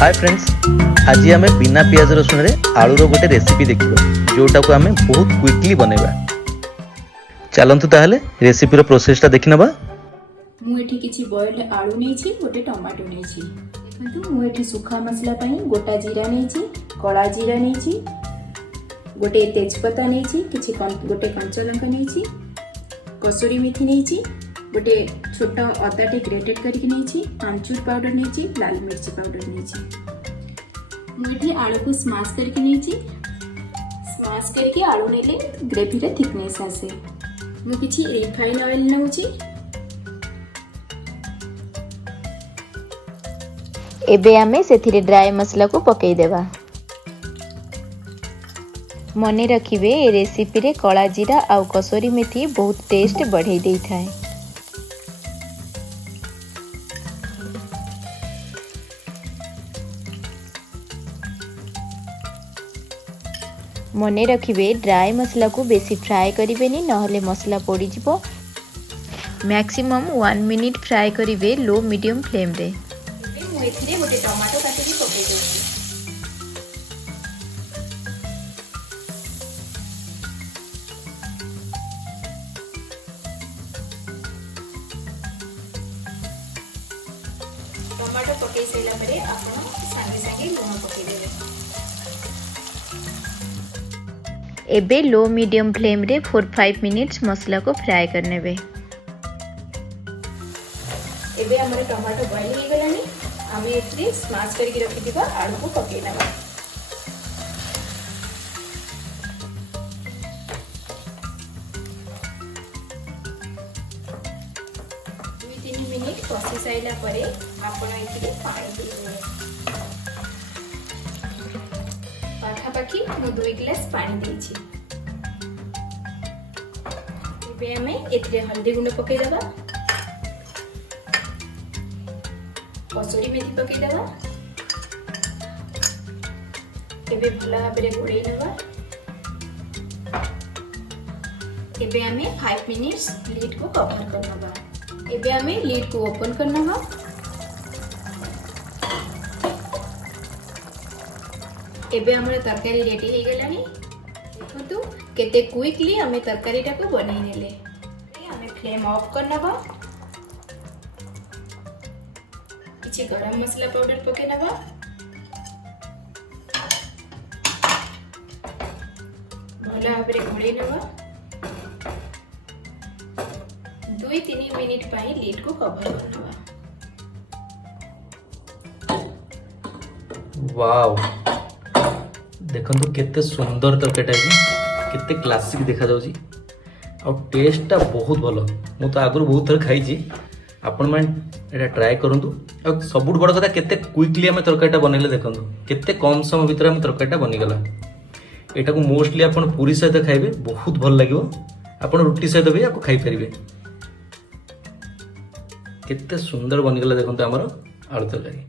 Hi friends, आज आम बिना पियाज रसुण रे आलूर गोटे रेसिपी देखा जोटा को आम बहुत क्विकली बनैबा। चलतु ताहले रेसिपीर प्रोसेसटा देखि नबा। मुझे किसी बॉइल्ड आलू नहीं गोटे टमाटो नहीं देखो मुझे सुखा मसला गोटा जीरा नहीं कला जीरा नहीं गोटे तेजपत्ता नहीं किसी गोटे कंचा लंका नहीं कसुरी मेथी नहीं गोटे छोटा अदाटे ग्रेटेड करके नहीं आमचूर पाउडर नहीं लाल मिर्ची पाउडर नहीं मुझे आलू को स्माश करके नहीं स्माश करके आलू नेले ग्रेवी रे थिकनेस आसे मु किछि रिफाइन ऑयल नउची एबे आमे सेथिरे ड्राई मसला को पकई देबा। मने रखिबे ए रेसिपी रे कला जीरा आउ कसुरी मेथी बहुत टेस्ट बढ़ाई देई थाए। मने रखिबे ड्राई मसला को बेसी फ्राई करिबेनी नहले मसला पोड़ी जिवो। मैक्सिमम 1 मिनिट फ्राई करिवे लो मीडियम फ्लेम रे। मु एथिरे गोटे टमाटो काटिकी पकई देछि टमाटो पकई सैला परे आपण संगे संगे लूण पकई देबे। एबे लो मीडियम फ्लेम रे 4-5 मिनिट्स मसला को फ्राई करनेबे। एबे हमर टमाटो बॉईल हो गलानी आमे एथि स्मैश करके रखि दिबा आलू को पकई देबा। दुई 3 मिनिट कषि साइला परे आपण एथि पानी देबे। पाखा पाखी मु 2 ग्लास पानी देछि। एबे हमें एथि हल्दी गुंड पकई देबा कसुरी मेथी पकई देबा। एबे भला भाबरे घोड़े नेबा। एबे हमें 5 मिनिट्स लीड को कवर करनबा। एबे हमें लीड को ओपन करनबा। एबे हमर तरकारी रेडी हो गलानी। देखंतु केते क्विकली हमें तरकारीटा को बनै नेले। हमें फ्लेम ऑफ करनबा। किछि गरम मसला पाउडर पके नबा। भला भाबरे घोड़े नबा। 2-3 मिनिट पाई लीड को कवर करनबा। वाव, देखंतु केते सुंदर तरकारीटा केते क्लासिक देखा जाउची आ टेस्टटा बहुत भलो। मु तो आगु बहुत थर खाई छी। आपण माने एटा ट्राई करंतु। आ सबुठ बड़ कथा केते क्विकली हम तरकारीटा बनैले देखंतु केते कम समय भीतर हम तरकारीटा बनि गला। एटा को मोस्टली आपण पूरी सहित खाइबे बहुत भल लागिवो। आपण रोटी सहित भी आको खाई परिबे। केते सुंदर बनि गला देखंतु हमर आलू तरकारी।